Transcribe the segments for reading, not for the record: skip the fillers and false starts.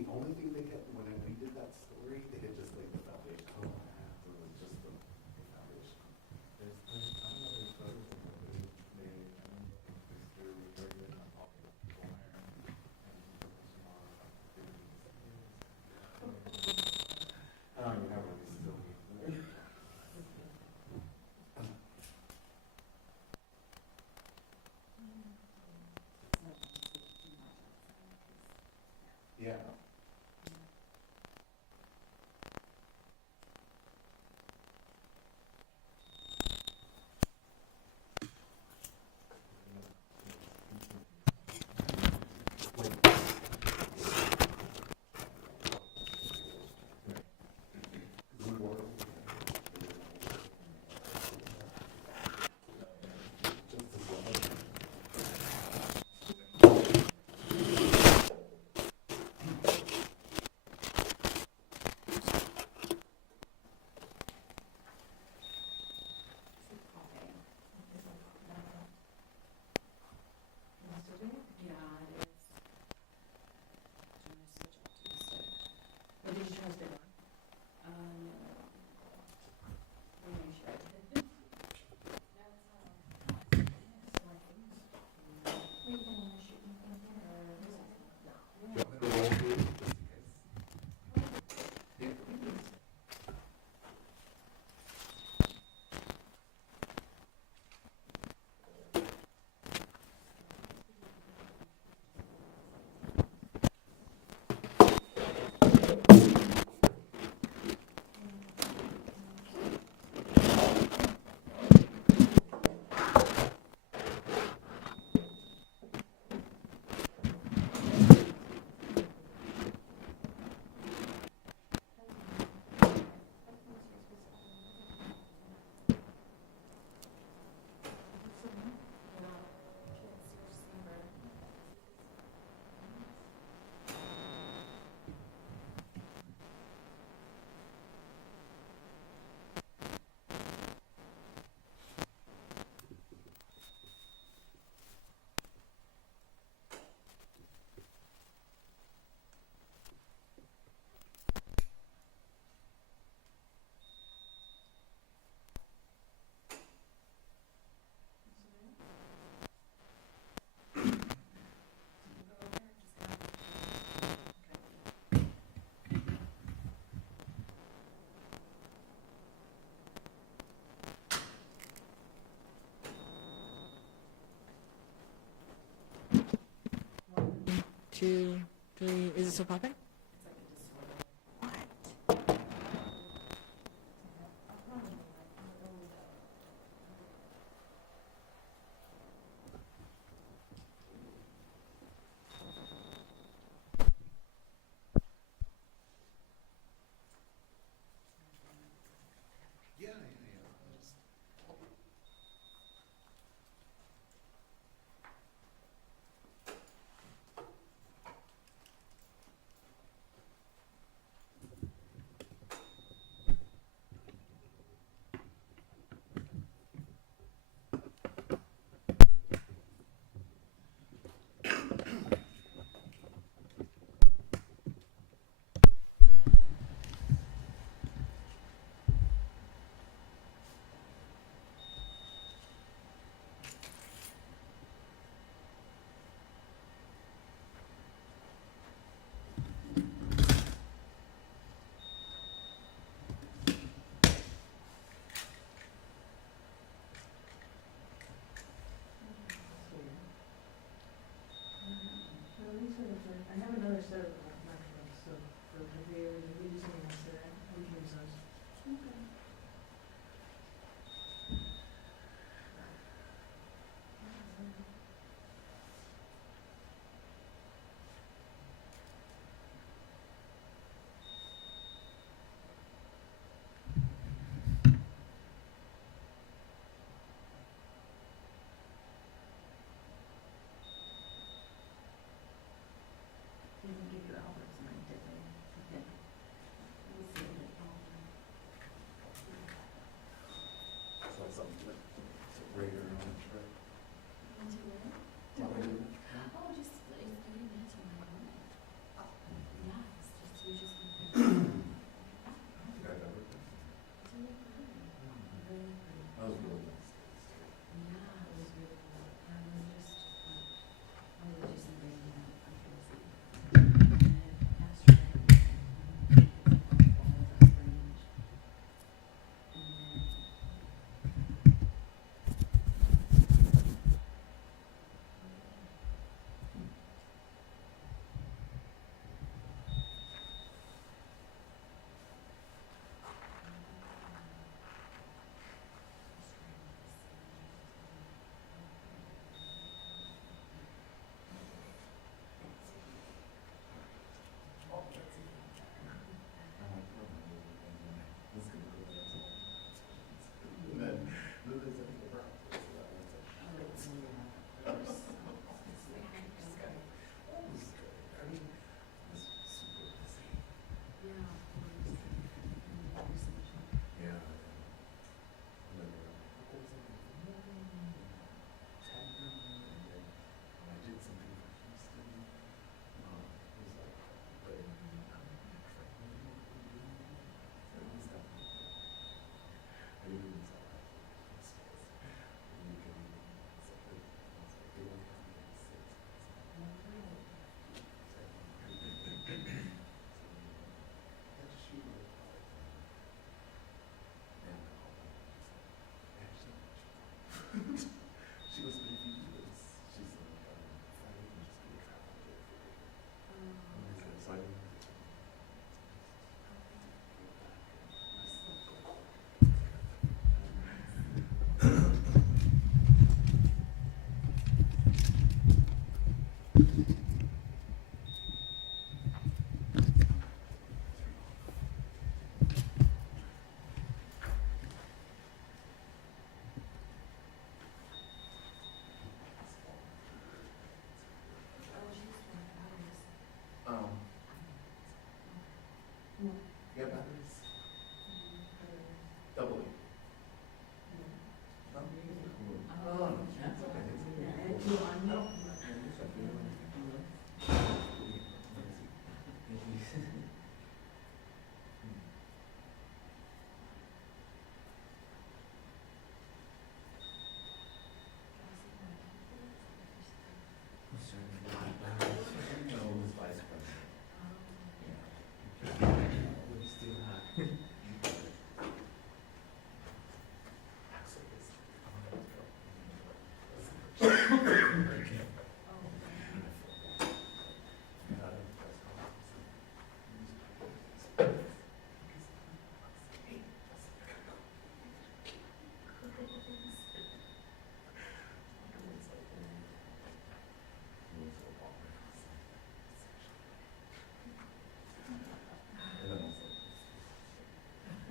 the only thing they had, when we did that story, they had just laid the foundation. Oh, it was just the foundation. There's I don't know if there's photos of it, but they, I mean, they're very good at talking to people there, and some more about the business. I don't even know what this still means. Yeah. Two, three. Is it still popping? What? Yeah, yeah. Yeah, batteries. Double A. Oh, that's okay. It's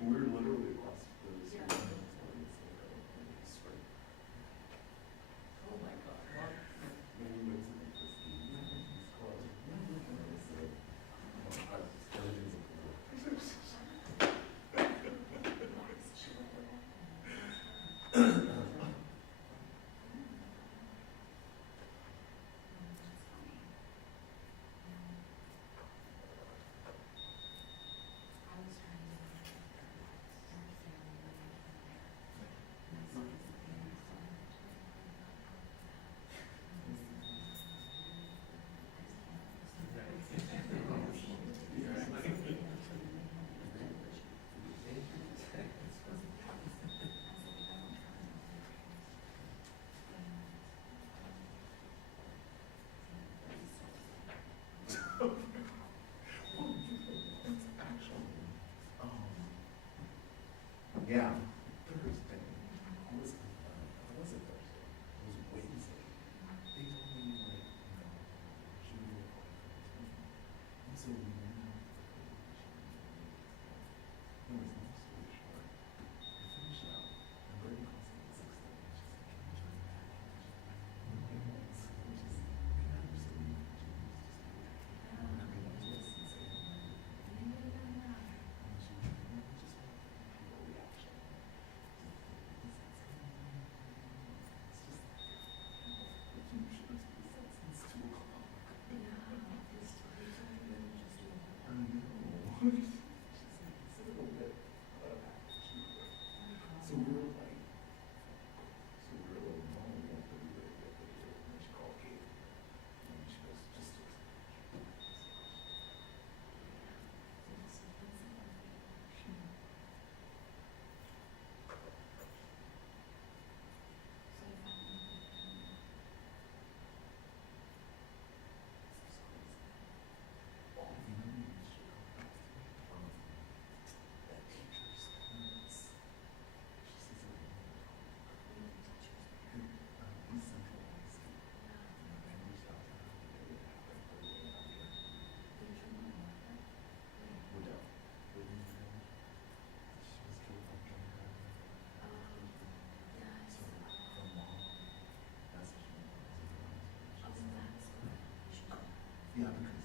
we're literally across the street. Oh my God. When we went to the Christie's Club, yeah. Thursday. It wasn't Thursday. It was Wednesday. They told me like, she would be and so we went out. It was long story short. We finished out. And Brittany calls me at 6:30. She's like, can you join me? We had her so we went to and I mean, that was just insane. And she was like, no, just want people reaction. So we were like, oh, we have to do it, we have to do it. And then she called Kate. And she goes, just do it. Yeah, because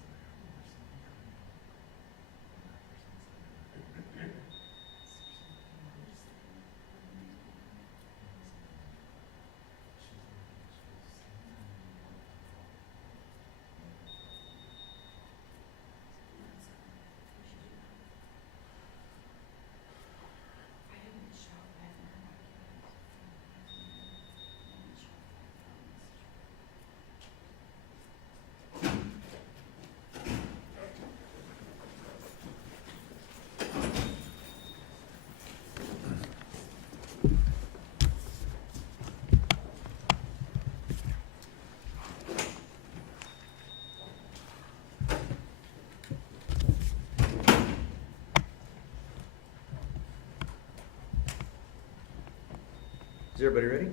Is everybody ready?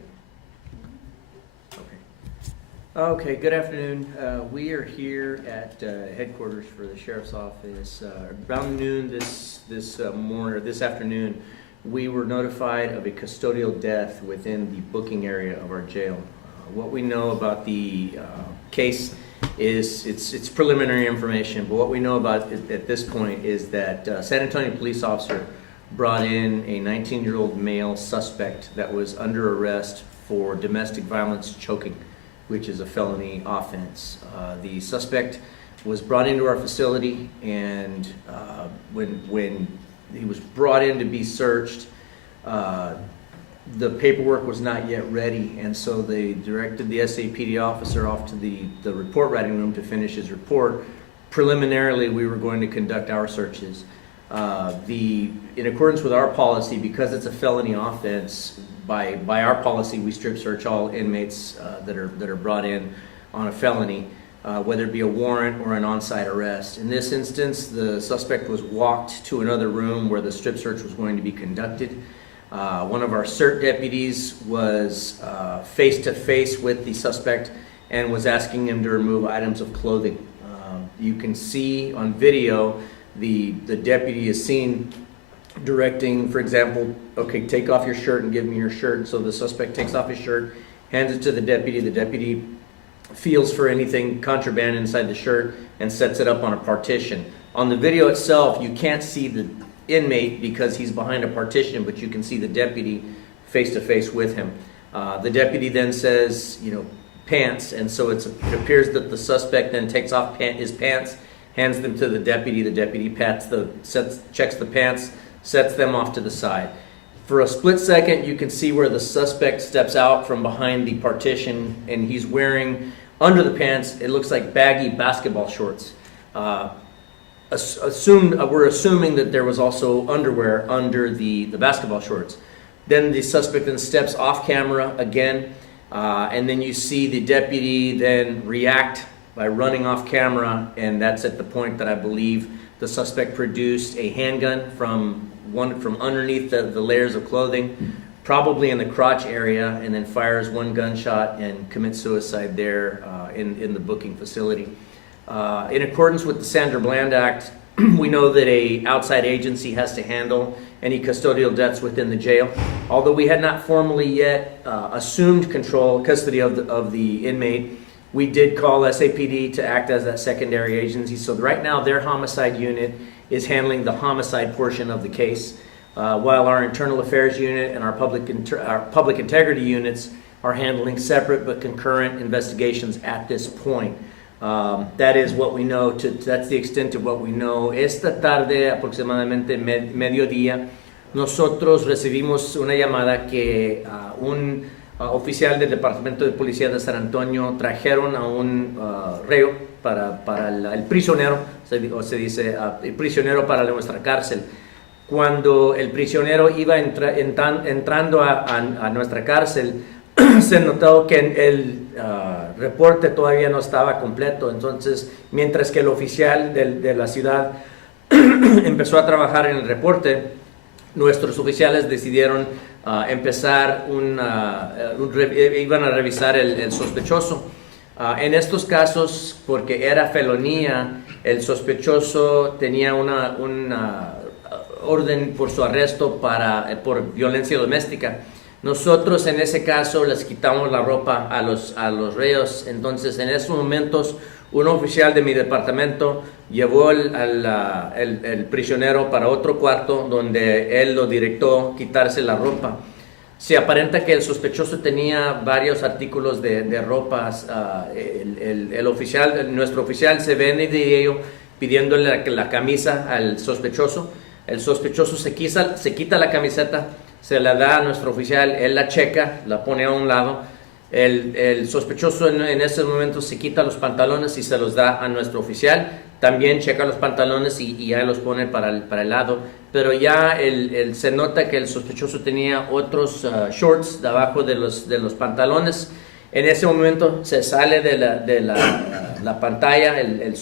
Okay, good afternoon. We are here at headquarters for the Sheriff's Office. Around noon this afternoon, we were notified of a custodial death within the booking area of our jail. What we know about the case it's preliminary information, but what we know about it at this point is that San Antonio police officer brought in a 19-year-old male suspect that was under arrest for domestic violence choking, which is a felony offense. The suspect was brought into our facility, and when he was brought in to be searched, the paperwork was not yet ready, and so they directed the SAPD officer off to the report writing room to finish his report. Preliminarily, we were going to conduct our searches. In accordance with our policy, because it's a felony offense, by our policy, we strip search all inmates that are brought in on a felony, whether it be a warrant or an on-site arrest. In this instance, the suspect was walked to another room where the strip search was going to be conducted. One of our CERT deputies was face-to-face with the suspect and was asking him to remove items of clothing. You can see on video the deputy is seen directing, for example, okay, take off your shirt and give me your shirt. So the suspect takes off his shirt, hands it to the deputy. The deputy feels for anything contraband inside the shirt and sets it up on a partition. On the video itself, you can't see the inmate because he's behind a partition, but you can see the deputy face to face with him. The deputy then says, pants, and so it appears that the suspect then takes off his pants, hands them to the deputy. The deputy checks the pants, sets them off to the side. For a split second, you can see where the suspect steps out from behind the partition, and he's wearing under the pants, it looks like baggy basketball shorts. We're assuming that there was also underwear under the basketball shorts. Then the suspect then steps off camera again, and then you see the deputy then react by running off camera, and that's at the point that I believe the suspect produced a handgun from underneath the layers of clothing, probably in the crotch area, and then fires one gunshot and commits suicide there in the booking facility. In accordance with the Sandra Bland Act, we know that an outside agency has to handle any custodial deaths within the jail. Although we had not formally yet assumed custody of the inmate, we did call SAPD to act as that secondary agency. So right now their homicide unit is handling the homicide portion of the case, while our internal affairs unit and our public integrity units are handling separate but concurrent investigations at this point. That is what we know. That's the extent of what we know. Esta tarde, aproximadamente mediodía, nosotros recibimos una llamada que un oficial del Departamento de Policía de San Antonio trajeron a un reo para el prisionero, se dice el prisionero para nuestra cárcel. Cuando el prisionero iba entrando a nuestra cárcel, se notó que el reporte todavía no estaba completo. Entonces, mientras que el oficial de la ciudad empezó a trabajar en el reporte, nuestros oficiales decidieron empezar iban a revisar el sospechoso. En estos casos, porque era felonía, el sospechoso tenía una orden por su arresto por violencia doméstica. Nosotros en ese caso les quitamos la ropa a los reos. Entonces, en esos momentos, un oficial de mi departamento llevó el prisionero para otro cuarto donde él lo directó quitarse la ropa. Se aparenta que el sospechoso tenía varios artículos de ropas. Nuestro oficial se ve en el video pidiéndole la camisa al sospechoso. El sospechoso se quita la camiseta, se la da a nuestro oficial, él la checa, la pone a un lado. El sospechoso en ese momento se quita los pantalones y se los da a nuestro oficial. También checa los pantalones y ya los pone para el lado. Pero ya se nota que el sospechoso tenía otros shorts debajo de los pantalones. En ese momento se sale de la pantalla el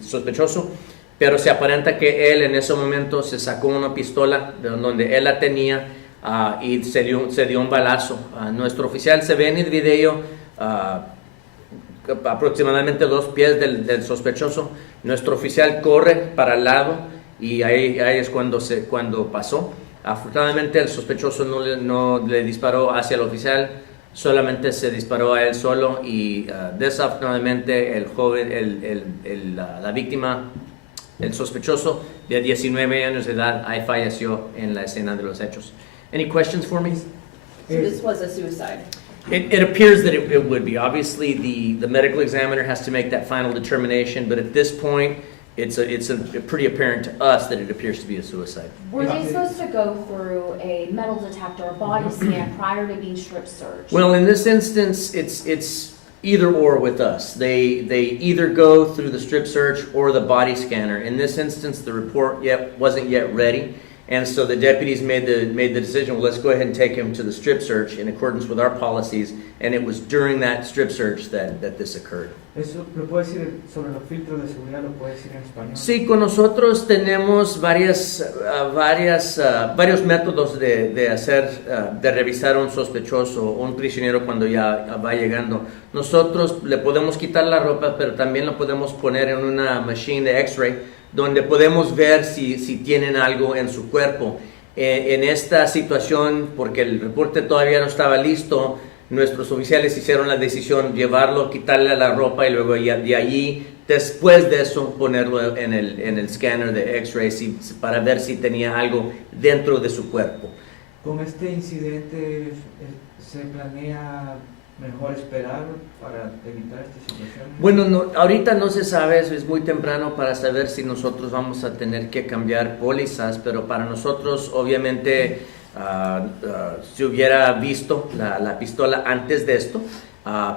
sospechoso, pero se aparenta que él en ese momento se sacó una pistola de donde él la tenía y se dio un balazo. Nuestro oficial se ve en el video aproximadamente 2 pies del sospechoso. Nuestro oficial corre para el lado y ahí es cuando pasó. Afortunadamente el sospechoso no le disparó hacia el oficial, solamente se disparó a él solo y desafortunadamente el joven, la víctima, el sospechoso de 19 años de edad, ahí falleció en la escena de los hechos. Any questions for me? So this was a suicide. It appears that it would be. Obviously, the medical examiner has to make that final determination, but at this point, it's pretty apparent to us that it appears to be a suicide. Were they supposed to go through a metal detector or body scan prior to being strip searched? Well, in this instance, it's either or with us. They either go through the strip search or the body scanner. In this instance, the report wasn't yet ready. And so the deputies made the decision, well, let's go ahead and take him to the strip search in accordance with our policies, and it was during that strip search that this occurred. Eso lo puede decir sobre los filtros de seguridad, lo puede decir en español. Sí, con nosotros tenemos varios métodos de revisar a un sospechoso o un prisionero cuando ya va llegando. Nosotros le podemos quitar la ropa, pero también lo podemos poner en una machine de X-ray, donde podemos ver si tienen algo en su cuerpo. En esta situación, porque el reporte todavía no estaba listo, nuestros oficiales hicieron la decisión llevarlo, quitarle la ropa y luego de allí, después de eso, ponerlo en el scanner de X-ray para ver si tenía algo dentro de su cuerpo. Con este incidente, ¿se planea mejor esperar para evitar esta situación? Bueno, ahorita no se sabe, es muy temprano para saber si nosotros vamos a tener que cambiar pólizas, pero para nosotros obviamente se hubiera visto la pistola antes de esto,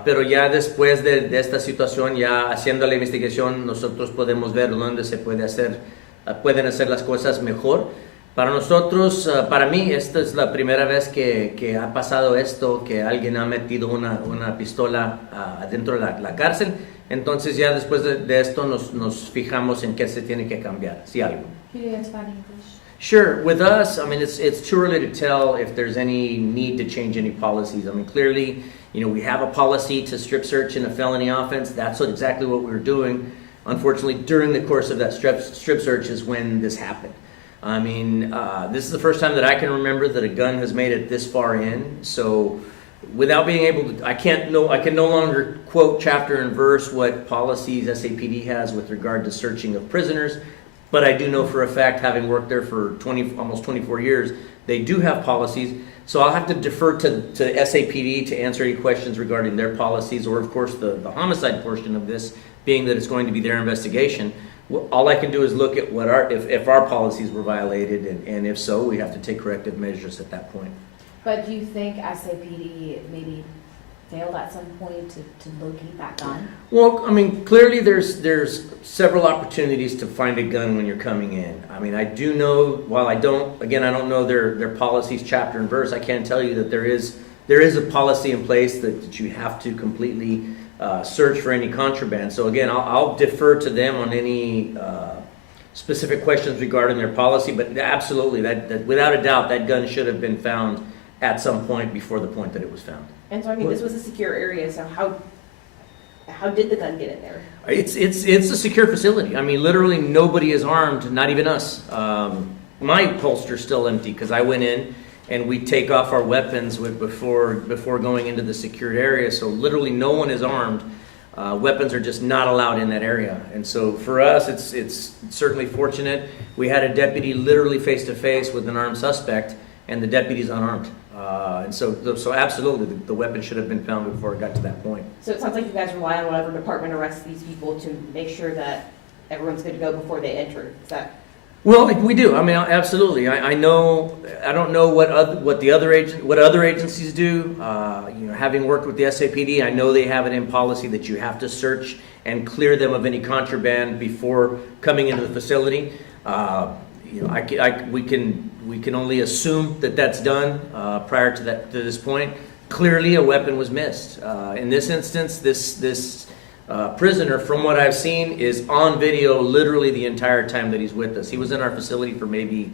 pero ya después de esta situación, ya haciendo la investigación, nosotros podemos ver dónde se pueden hacer las cosas mejor. Para nosotros, para mí, esta es la primera vez que ha pasado esto, que alguien ha metido una pistola dentro de la cárcel. Entonces ya después de esto nos fijamos en qué se tiene que cambiar, si algo. Can you answer that in English? Sure. With us, I mean, it's too early to tell if there's any need to change any policies. I mean, clearly, we have a policy to strip search in a felony offense. That's exactly what we were doing. Unfortunately, during the course of that strip search is when this happened. I mean, this is the first time that I can remember that a gun has made it this far in. So, without being able to, I can no longer quote chapter and verse what policies SAPD has with regard to searching of prisoners. But I do know for a fact, having worked there for almost 24 years, they do have policies. So I'll have to defer to SAPD to answer any questions regarding their policies, or of course the homicide portion of this, being that it's going to be their investigation. All I can do is look at what if our policies were violated, and if so, we have to take corrective measures at that point. But do you think SAPD maybe failed at some point to locate that gun? Well, I mean, clearly there's several opportunities to find a gun when you're coming in. I mean, I do know, while I don't know their policies chapter and verse, I can tell you that there is a policy in place that you have to completely search for any contraband. So again, I'll defer to them on any specific questions regarding their policy, but absolutely, that without a doubt, that gun should have been found at some point before the point that it was found. And so, I mean, this was a secure area, so how did the gun get in there? It's a secure facility. I mean, literally nobody is armed, not even us. My holster's still empty because I went in and we take off our weapons before going into the secured area. So literally no one is armed. Weapons are just not allowed in that area. And so for us, it's certainly fortunate. We had a deputy literally face to face with an armed suspect, and the deputy's unarmed. And so absolutely, the weapon should have been found before it got to that point. So it sounds like you guys rely on whatever department arrests these people to make sure that everyone's good to go before they enter. Is that? Well, we do. I mean, absolutely. I know. I don't know what other agencies do. Having worked with the SAPD, I know they have it in policy that you have to search and clear them of any contraband before coming into the facility. We can only assume that that's done prior to this point. Clearly, a weapon was missed. In this instance, this prisoner, from what I've seen, is on video literally the entire time that he's with us. He was in our facility for maybe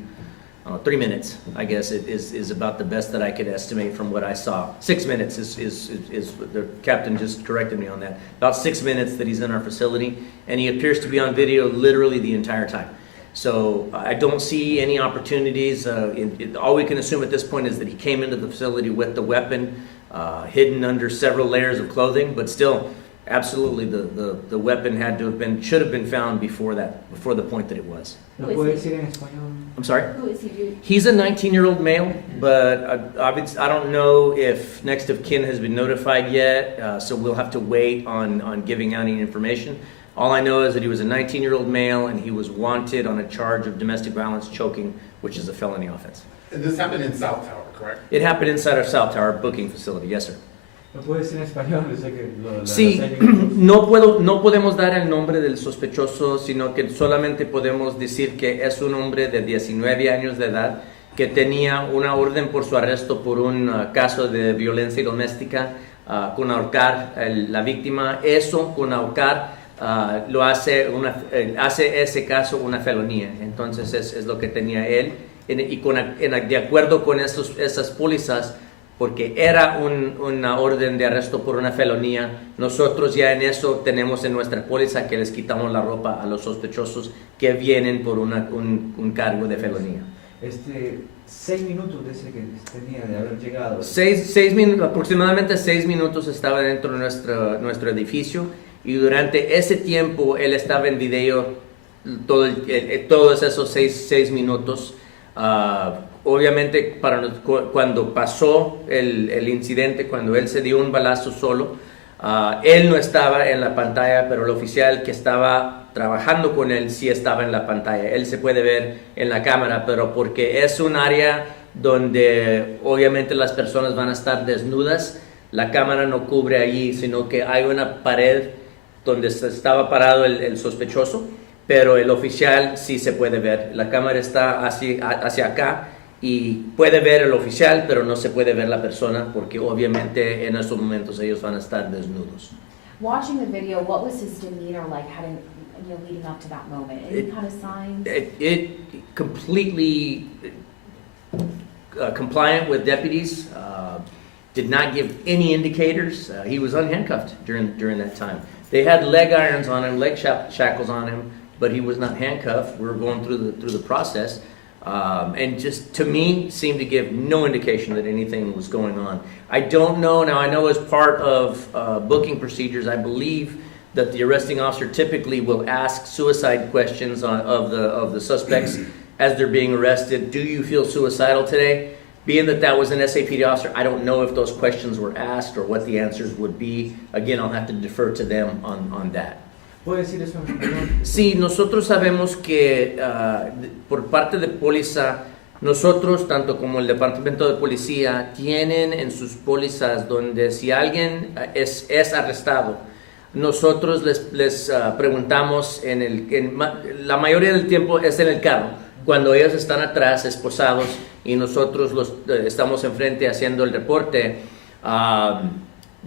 3 minutes, I guess is about the best that I could estimate from what I saw. 6 minutes is the captain just corrected me on that. About 6 minutes that he's in our facility, and he appears to be on video literally the entire time. So I don't see any opportunities. All we can assume at this point is that he came into the facility with the weapon. hidden under several layers of clothing, but still, absolutely, the weapon should have been found before the point that it was. ¿Lo puede decir en español? I'm sorry? Who is he? He's a 19-year-old male, but I don't know if next of kin has been notified yet, so we'll have to wait on giving out any information. All I know is that he was a 19-year-old male and he was wanted on a charge of domestic violence choking, which is a felony offense. And this happened in South Tower, correct? It happened inside our South Tower booking facility, yes, sir. ¿Lo puede decir en español? Yo sé que Sí, los 6 minutos. no podemos dar el nombre del sospechoso, sino que solamente podemos decir que es un hombre de 19 años de edad que tenía una orden por su arresto por un caso de violencia doméstica con ahorcar la víctima. Eso con ahorcar lo hace ese caso una felonía. Entonces es lo que tenía él. De acuerdo con esas pólizas, porque era una orden de arresto por una felonía, nosotros ya en eso tenemos en nuestra póliza que les quitamos la ropa a los sospechosos que vienen por un cargo de felonía. 6 minutos dice que tenía de haber llegado. Aproximadamente 6 minutos estaba dentro de nuestro edificio y durante ese tiempo él estaba en video todos esos 6 minutos. Obviamente cuando pasó el incidente, cuando él se dio un balazo solo, él no estaba en la pantalla, pero el oficial que estaba trabajando con él sí estaba en la pantalla. Él se puede ver en la cámara, pero porque es un área donde obviamente las personas van a estar desnudas, la cámara no cubre allí, sino que hay una pared donde estaba parado el sospechoso, pero el oficial sí se puede ver. La cámara está hacia acá y puede ver el oficial, pero no se puede ver la persona porque obviamente en esos momentos ellos van a estar desnudos. Watching the video, what was his demeanor like leading up to that moment? Any kind of signs? It completely compliant with deputies, did not give any indicators. He was unhandcuffed during that time. They had leg irons on him, leg shackles on him, but he was not handcuffed. We were going through the process. And just to me seemed to give no indication that anything was going on. I don't know. Now I know as part of booking procedures, I believe that the arresting officer typically will ask suicide questions of the suspects as they're being arrested. Do you feel suicidal today? Being that was an SAPD officer, I don't know if those questions were asked or what the answers would be. Again, I'll have to defer to them on that. ¿Puede decir eso en español? Sí, nosotros sabemos que por parte de póliza, nosotros, tanto como el Departamento de Policía, tienen en sus pólizas donde si alguien es arrestado, nosotros les preguntamos, la mayoría del tiempo es en el carro, cuando ellos están atrás, esposados, y nosotros estamos enfrente haciendo el reporte.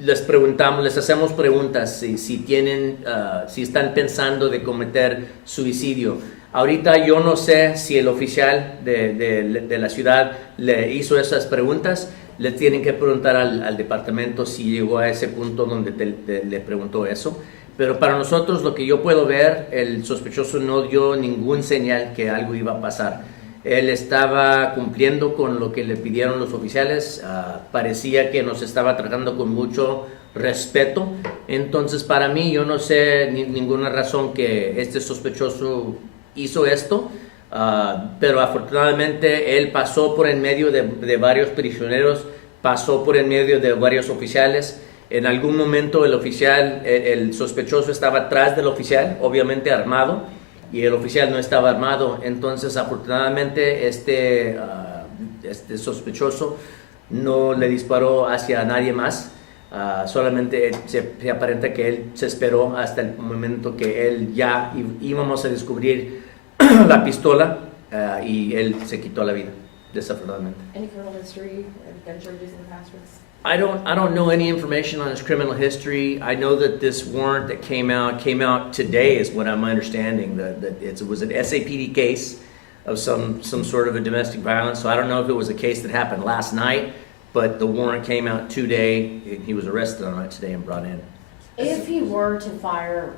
Les hacemos preguntas si están pensando de cometer suicidio. Ahorita yo no sé si el oficial de la ciudad le hizo esas preguntas. Le tienen que preguntar al departamento si llegó a ese punto donde le preguntó eso. Pero para nosotros, lo que yo puedo ver, el sospechoso no dio ningún señal que algo iba a pasar. Él estaba cumpliendo con lo que le pidieron los oficiales, parecía que nos estaba tratando con mucho respeto. Entonces, para mí, yo no sé ninguna razón que este sospechoso hizo esto, pero afortunadamente él pasó por en medio de varios prisioneros, pasó por en medio de varios oficiales. En algún momento el sospechoso estaba atrás del oficial, obviamente armado, y el oficial no estaba armado. Entonces, afortunadamente, este sospechoso no le disparó hacia nadie más. Solamente se aparenta que él se esperó hasta el momento que él ya íbamos a descubrir la pistola y él se quitó la vida, desafortunadamente. Any criminal history, gun charges in the past? I don't know any information on his criminal history. I know that this warrant that came out today is what I'm understanding, that it was an SAPD case of some sort of a domestic violence. So I don't know if it was a case that happened last night, but the warrant came out today. He was arrested on it today and brought in. If he were to fire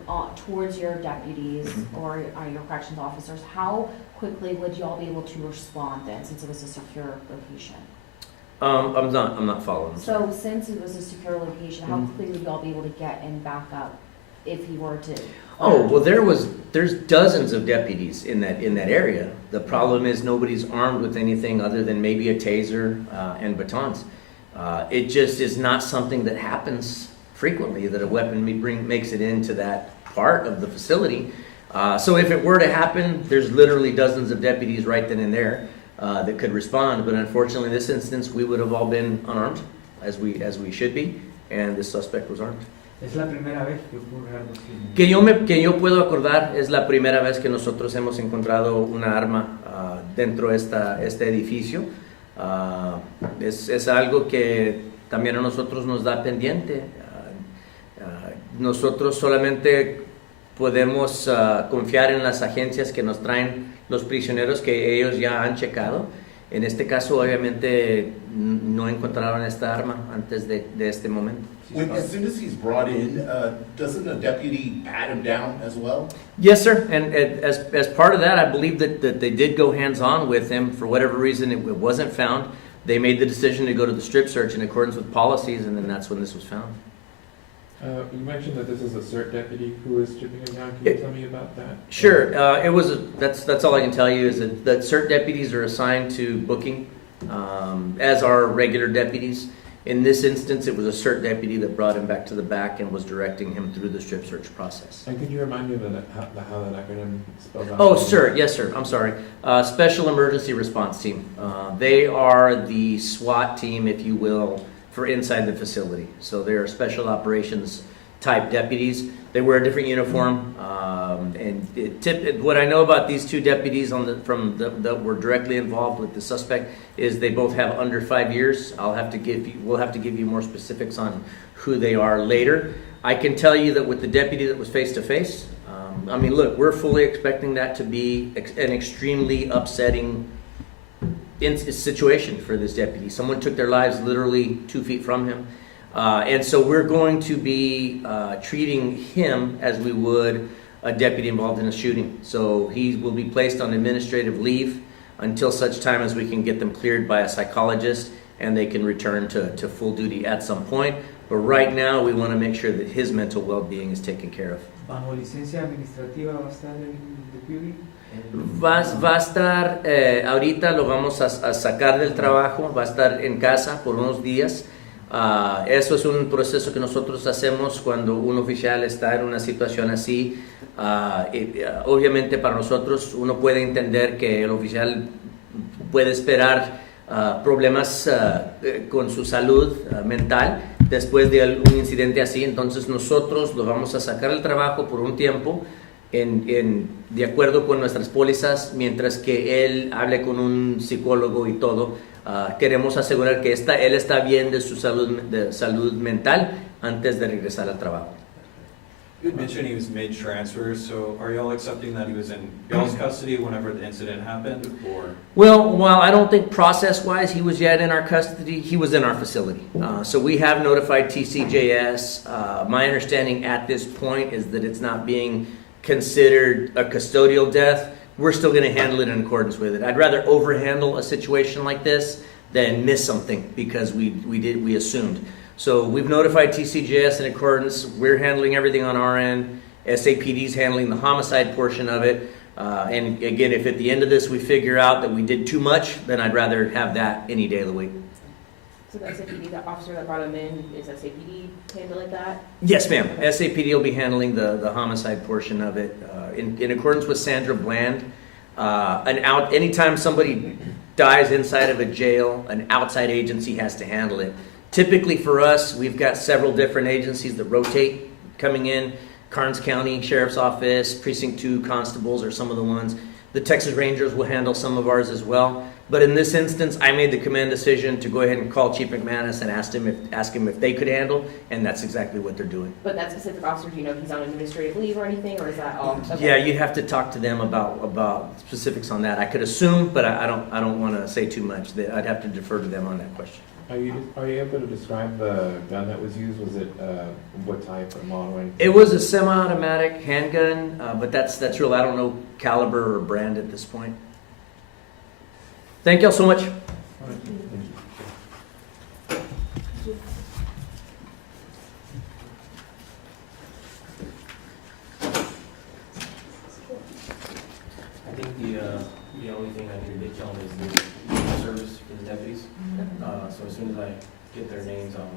towards your deputies or your corrections officers, how quickly would y'all be able to respond then, since it was a secure location? I'm not following. So since it was a secure location, how quickly would y'all be able to get him back up if he were to? Oh, well, there's dozens of deputies in that area. The problem is nobody's armed with anything other than maybe a taser and batons. It just is not something that happens frequently, that a weapon makes it into that part of the facility. So if it were to happen, there's literally dozens of deputies right then and there that could respond. But unfortunately, in this instance, we would have all been unarmed, as we should be, and the suspect was armed. Es la primera vez que ocurre algo así. Que yo puedo acordar, es la primera vez que nosotros hemos encontrado una arma dentro de este edificio. Es algo que también a nosotros nos da pendiente. Nosotros solamente podemos confiar en las agencias que nos traen los prisioneros que ellos ya han checado. En este caso, obviamente, no encontraron esta arma antes de este momento. As soon as he's brought in, doesn't a deputy pat him down as well? Yes, sir. And as part of that, I believe that they did go hands-on with him. For whatever reason, it wasn't found. They made the decision to go to the strip search in accordance with policies, and then that's when this was found. You mentioned that this is a CERT deputy who is stripping him down. Can you tell me about that? Sure. That's all I can tell you is that CERT deputies are assigned to booking, as are regular deputies. In this instance, it was a CERT deputy that brought him back to the back and was directing him through the strip search process. And could you remind me of how that acronym spells out? Oh, sir. Yes, sir. I'm sorry. Special Emergency Response Team. They are the SWAT team, if you will, for inside the facility. So they are special operations type deputies. They wear a different uniform. What I know about these two deputies that were directly involved with the suspect is they both have under 5 years. We'll have to give you more specifics on who they are later. I can tell you that with the deputy that was face to face, I mean, look, we're fully expecting that to be an extremely upsetting situation for this deputy. Someone took their lives literally 2 feet from him. And so we're going to be treating him as we would a deputy involved in a shooting. So he will be placed on administrative leave until such time as we can get them cleared by a psychologist and they can return to full duty at some point. But right now we want to make sure that his mental well-being is taken care of. ¿Bajo licencia administrativa va a estar el deputy? Va a estar, ahorita lo vamos a sacar del trabajo, va a estar en casa por unos días. Eso es un proceso que nosotros hacemos cuando un oficial está en una situación así. Obviamente para nosotros uno puede entender que el oficial puede esperar problemas con su salud mental después de un incidente así. Entonces nosotros lo vamos a sacar del trabajo por un tiempo de acuerdo con nuestras pólizas, mientras que él hable con un psicólogo y todo. Queremos asegurar que él está bien de su salud mental antes de regresar al trabajo. You had mentioned he was mid-transfer, so are y'all accepting that he was in y'all's custody whenever the incident happened, or? Well, while I don't think process-wise he was yet in our custody, he was in our facility. So we have notified TCJS. My understanding at this point is that it's not being considered a custodial death. We're still going to handle it in accordance with it. I'd rather overhandle a situation like this than miss something because we assumed. So we've notified TCJS in accordance. We're handling everything on our end. SAPD's handling the homicide portion of it. And again, if at the end of this we figure out that we did too much, then I'd rather have that any day of the week. So the SAPD, the officer that brought him in, is SAPD handling that? Yes, ma'am. SAPD will be handling the homicide portion of it. In accordance with Sandra Bland, anytime somebody dies inside of a jail, an outside agency has to handle it. Typically for us, we've got several different agencies that rotate coming in. Karnes County Sheriff's Office, Precinct 2 constables are some of the ones. The Texas Rangers will handle some of ours as well. But in this instance, I made the command decision to go ahead and call Chief McManus and ask him if they could handle, and that's exactly what they're doing. But that specific officer, do you know if he's on administrative leave or anything, or is that all? Okay. Yeah, you'd have to talk to them about specifics on that. I could assume, but I don't want to say too much. I'd have to defer to them on that question. Are you able to describe the gun that was used? Was it what type or model? Or anything? It was a semi-automatic handgun, but that's real. I don't know caliber or brand at this point. Thank y'all so much. All right, thank you. I think the only thing I need to get on is the service for the deputies. So as soon as I get their names, I'll